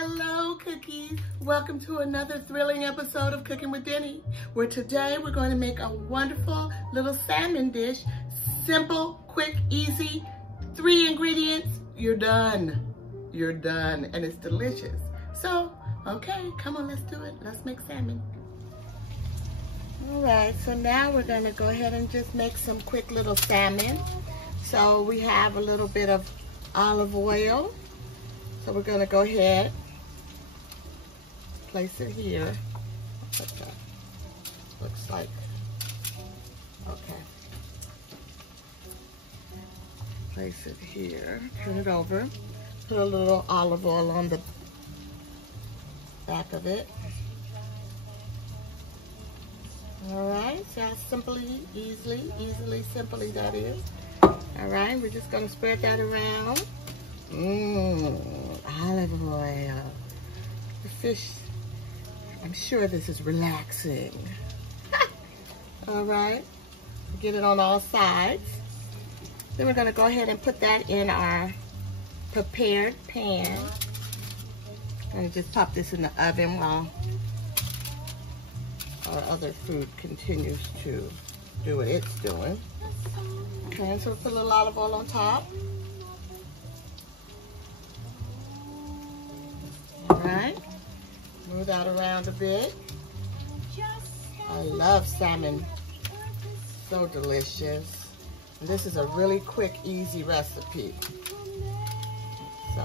Hello, cookies. Welcome to another thrilling episode of Cooking with Denny, where today we're going to make a wonderful little salmon dish. Simple, quick, easy, 3 ingredients, you're done. You're done, and it's delicious. So, okay, come on, let's do it. Let's make salmon. All right, so now we're gonna go ahead and just make some quick little salmon. So we have a little bit of olive oil. So we're gonna go ahead, place it here. Okay. Looks like, okay. Place it here, turn it over. Put a little olive oil on the back of it. All right, so simply, simply that is. All right, we're just gonna spread that around. Olive oil. The fish, I'm sure this is relaxing. All right, get it on all sides. Then we're gonna go ahead and put that in our prepared pan. I'm gonna just pop this in the oven while our other food continues to do what it's doing. Okay, so we put a little olive oil on top. All right, move that around a bit. I love salmon, so delicious. And this is a really quick, easy recipe. So,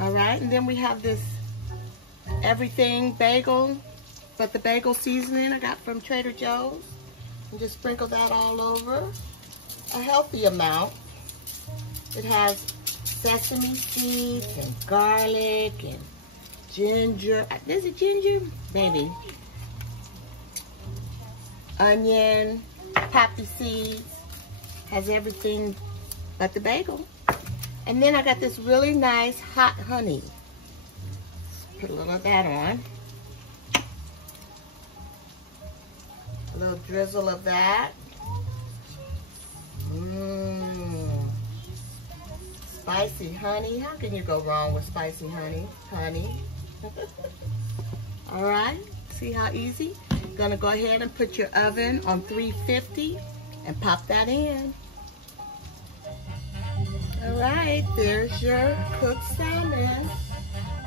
all right, and then we have this everything bagel, but the bagel seasoning I got from Trader Joe's. And just sprinkle that all over, a healthy amount. It has sesame seeds and garlic and ginger. Is it ginger? Maybe. Onion, poppy seeds. Has everything but the bagel. And then I got this really nice hot honey. Put a little of that on. A little drizzle of that. Spicy honey. How can you go wrong with spicy honey? All right, see how easy? Gonna go ahead and put your oven on 350 and pop that in. All right, there's your cooked salmon.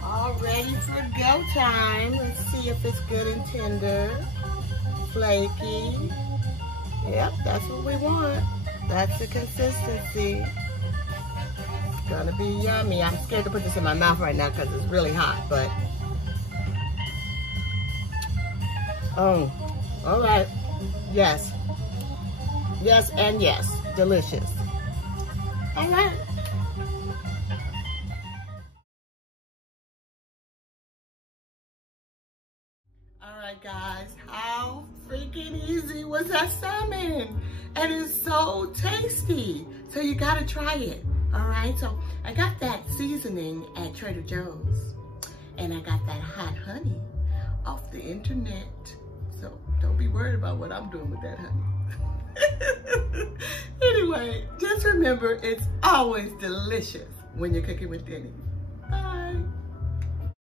All ready for go time. Let's see if it's good and tender. Flaky. Yep, that's what we want. That's the consistency. It's gonna be yummy. I'm scared to put this in my mouth right now because it's really hot, but. Oh, all right. Yes. Yes and yes. Delicious. All right. All right, guys. How freaking easy was that salmon? And it's so tasty. So you gotta try it. All right. So I got that seasoning at Trader Joe's, and I got that hot honey off the internet. So don't be worried about what I'm doing with that honey. Anyway, just remember, it's always delicious when you're cooking with Denny. Bye.